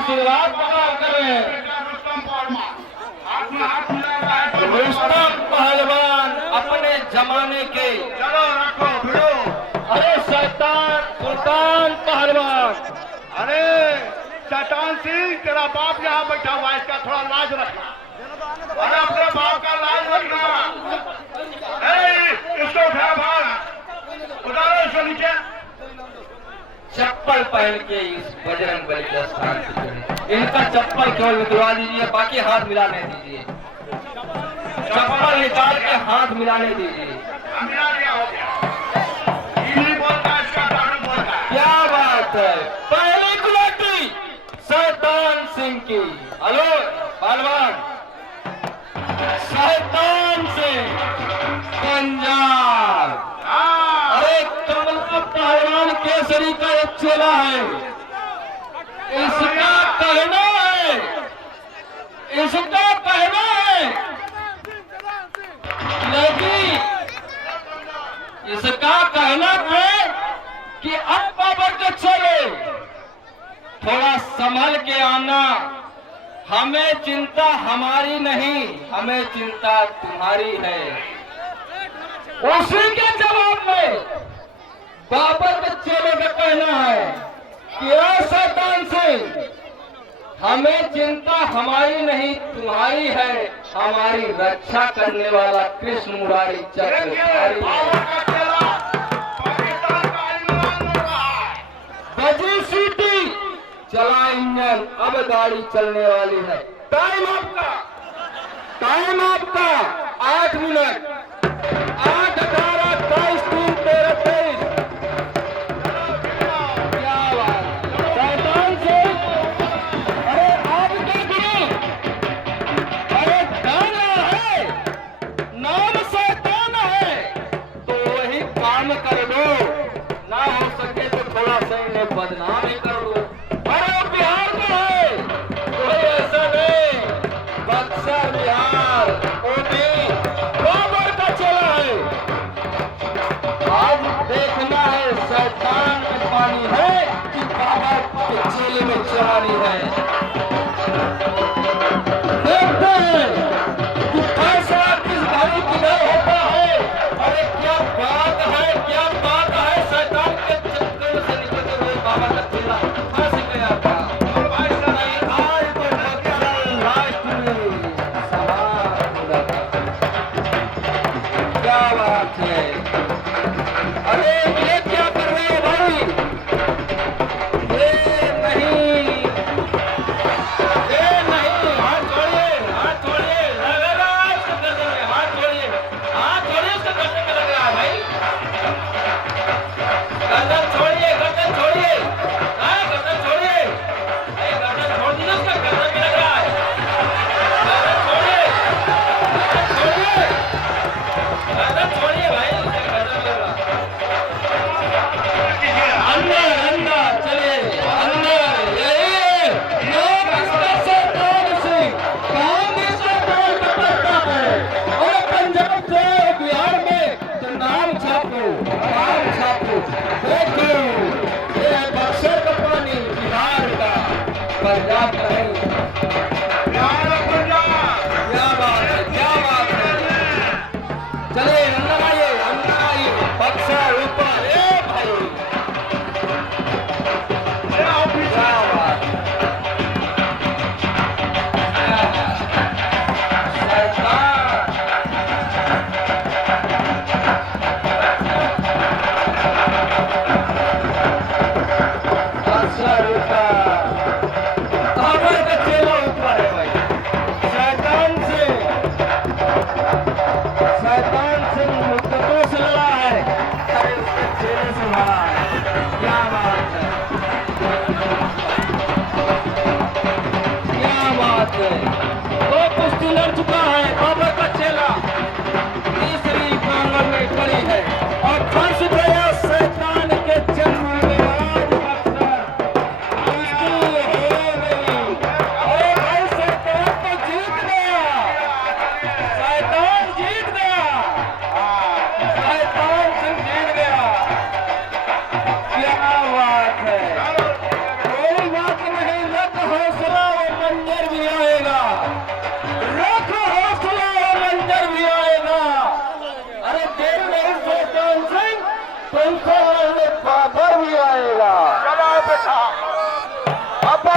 आशीर्वाद प्रदान करें। रुस्तम पहलवान अपने जमाने के। चलो रखो भिड़ो। अरे शैतान सुल्तान पहलवान। अरे शैतान सिंह, तेरा बाप यहाँ बैठा हुआ है, इसका थोड़ा लाज रखना। अरे अपने बाप का लाज रखना। इसको उठा बाहर, उतारो इसको नीचे। चप्पल पहन के इस बजरंग बली के स्थान पे चले। इनका चप्पल केवल निकलवा दीजिए, बाकी हाथ मिलाने दीजिए। चप्पल निकाल के हाथ मिलाने दीजिए। मिला दिया, हो गया। हिंदी बोलता है, इसका दारू बोलता है। क्या बात है, पहली गुलाटी शैतान सिंह की। हेलो पहलवान शैतान सिंह पंजाब। अरे कमला पहलवान केसरी का एक चेला है। इसका कहना है, इसका कहना है लेकिन इसका कहना है कि अब बाबर के चले, थोड़ा संभल के आना। हमें चिंता हमारी नहीं, हमें चिंता तुम्हारी है। उसी के जवाब में बाबर के चेले का कहना है कि शैतान से हमें चिंता हमारी नहीं तुम्हारी है, हमारी रक्षा करने वाला कृष्ण मुरारी चक्रधारी है। बजी सीटी, चला इंजन, अब गाड़ी चलने वाली है। टाइम आपका 8 मिनट। 8, 11, 22, 3, 13, 23। क्या बात, शैतान से। अरे आप क्या करो, अरे गाना है, नाम शैतान है, तो वही काम कर दो। ना हो सके तो थोड़ा सा इन्हें बदनाम ही कर दो। अरे बिहार में है, कोई ऐसा नहीं। बक्सर बिहार बाबर का चला है। आज देखना है शैतान में पानी है कि बाबर के चेले में चलानी है। देखते हैं कि फैसला किस घड़ी किधर होता है। अरे क्या बात है, क्या बात है। शैतान के चक्कर से निकलते हुए बाबा का चेला फंस गया था। आज तो लास्ट में सवार होगा। क्या बात है। अरे ये क्या कर रहे हो भाई, ये नहीं, हाथ छोड़िए, हाथ छोड़िए, लगेगा इसके गर्दन में। हाथ छोड़िए, हाथ छोड़िए, उसके गर्दन में लग रहा है भाई। गर्दन छोड़िए, गर्दन छोड़िए, गर्दन छोड़िए, गर्दन छोड़ दीजिए, उसका गर्दन में लग रहा है। गर्दन छोड़िए, गर्दन छोड़िए भाई, उसके गर्दन में लग रहा है। अंदर अंदर चलिए, अंदर। यही लोग इसका शैतान सिंह काम इसका बहुत करता है। और पंजाब से बिहार में तो नाम छापो, नाम छापो। देखो ये है बक्सर का पानी, बिहार का, पंजाब का नहीं। क्या बात है, क्या बात है। चलिए अंदर आइए, अंदर आइए। बक्सर ऊपर, ए भाई क्या बात। शैतान बक्सर ऊपर। में बाबर भी आएगा। चलो बेटा। अब